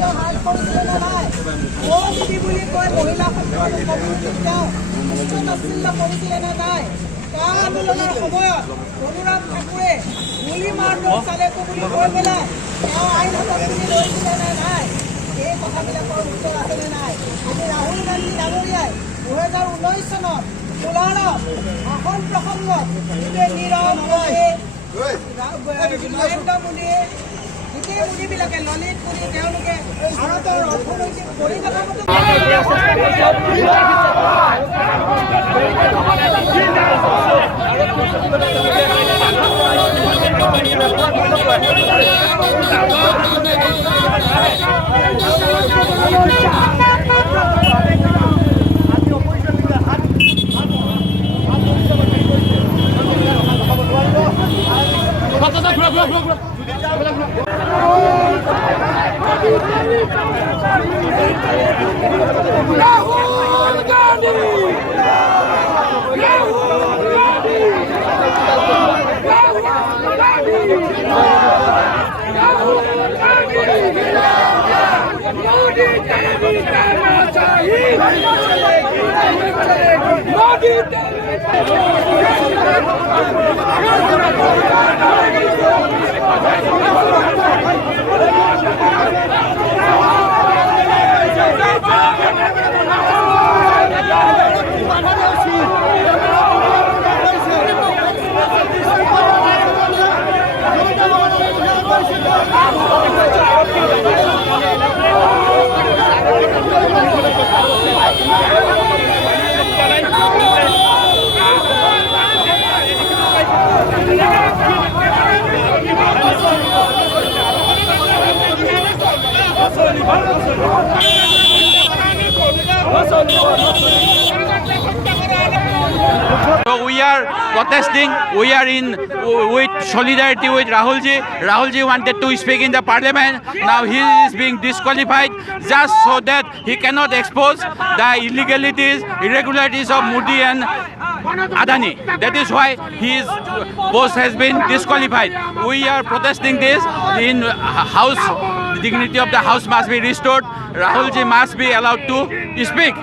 হ্ৰাস কৰিছিলে নে নাই? মোদী বুলি কৈ মহিলাসকলৰ কমিউনিটিক তেওঁ তাচ্ছিল্য কৰিছিলে নে নাই? কা আন্দোলনৰ সময়ত অনুৰাগ ঠাকুৰে গুলী মাৰটোত চালেতো বুলি কৈ পেলাই তেওঁ আইন হাতত তুলি লৈছিলে নে নাই? এই কথাবিলাকৰ উত্তৰ আছেনে নাই? আজি ৰাহুল গান্ধী ডাঙৰীয়াই 2019 চনত কোলাৰত ভাষণ প্ৰসংগত গোটেই নীৰৱ নৰেন্দ্ৰ মোদীয়ে গোটেই মোদীবিলাকে ললিত মোদী তেওঁলোকে ভাৰতৰ অৰ্থনৈতিক পৰিকাঠামোটো Rahul Gandhi! So we are protesting, we are in with solidarity with Rahulji. Rahulji wanted to speak in the parliament. Now he is being disqualified just so that he cannot expose the illegalities, irregularities of Modi and Adani. That is why his post has been disqualified. We are protesting this in house. The dignity of the house must be restored. Rahulji must be allowed to speak.